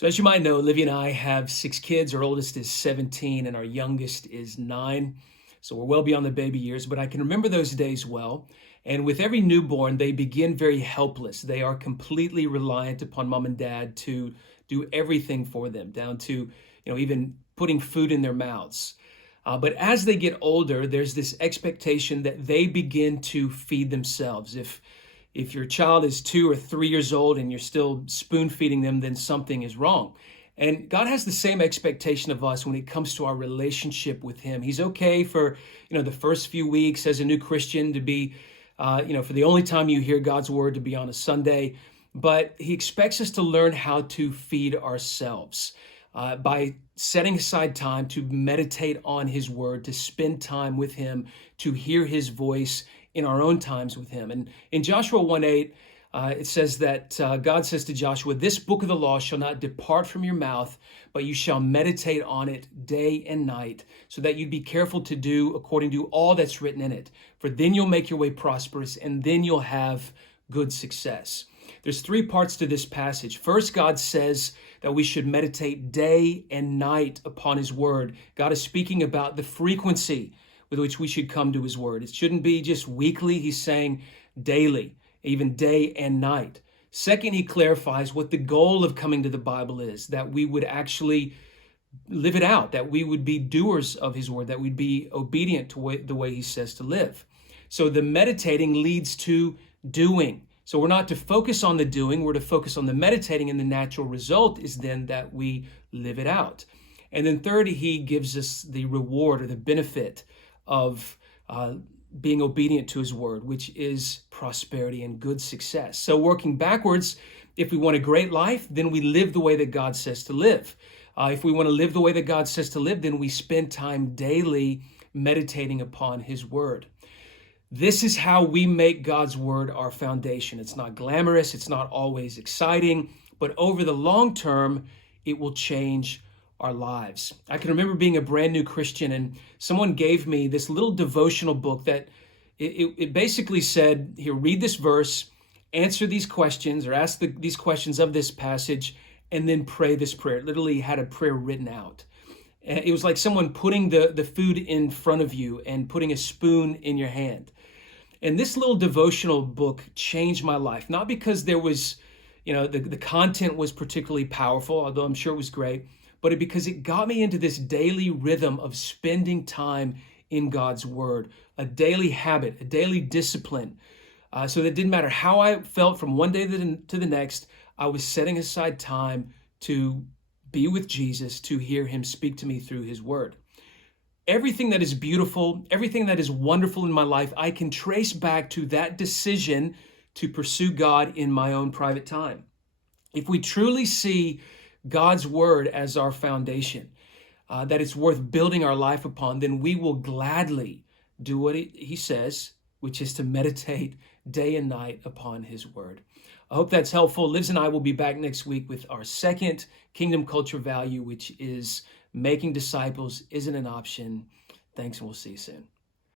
So as you might know, Olivia and I have 6 kids. Our oldest is 17 and our youngest is 9. So we're well beyond the baby years, but I can remember those days well. And with every newborn, they begin very helpless. They are completely reliant upon mom and dad to do everything for them, down to, even putting food in their mouths. But as they get older, there's this expectation that they begin to feed themselves. If your child is 2 or 3 years old and you're still spoon feeding them, then something is wrong. And God has the same expectation of us when it comes to our relationship with Him. He's okay for, the first few weeks as a new Christian to be, for the only time you hear God's word to be on a Sunday. But He expects us to learn how to feed ourselves by setting aside time to meditate on His word, to spend time with Him, to hear His voice in our own times with Him. And in Joshua 1:8, it says that God says to Joshua, "This book of the law shall not depart from your mouth, but you shall meditate on it day and night, so that you'd be careful to do according to all that's written in it. For then you'll make your way prosperous, and then you'll have good success." There's 3 parts to this passage. First, God says that we should meditate day and night upon His word. God is speaking about the frequency with which we should come to His word. It shouldn't be just weekly. He's saying daily, even day and night. Second, He clarifies what the goal of coming to the Bible is, that we would actually live it out, that we would be doers of His word, that we'd be obedient to the way He says to live. So the meditating leads to doing. So we're not to focus on the doing, we're to focus on the meditating, and the natural result is then that we live it out. And then third, He gives us the reward or the benefit of being obedient to His word, which is prosperity and good success. So working backwards, if we want a great life, then we live the way that God says to live. If we want to live the way that God says to live, then we spend time daily meditating upon His word. This is how we make God's word our foundation. It's not glamorous, it's not always exciting, but over the long term, it will change our lives. I can remember being a brand new Christian and someone gave me this little devotional book that it basically said, here, read this verse, answer these questions or ask these questions of this passage, and then pray this prayer. It literally had a prayer written out. And it was like someone putting the food in front of you and putting a spoon in your hand. And this little devotional book changed my life, not because there was, the content was particularly powerful, although I'm sure it was great, but because it got me into this daily rhythm of spending time in God's word, a daily habit, a daily discipline. So that it didn't matter how I felt from one day to the next, I was setting aside time to be with Jesus, to hear Him speak to me through His word. Everything that is beautiful, everything that is wonderful in my life, I can trace back to that decision to pursue God in my own private time. If we truly see God's word as our foundation, that it's worth building our life upon, then we will gladly do what He says, which is to meditate day and night upon His word. I hope that's helpful. Livs and I will be back next week with our second kingdom culture value, which is making disciples isn't an option. Thanks, and we'll see you soon.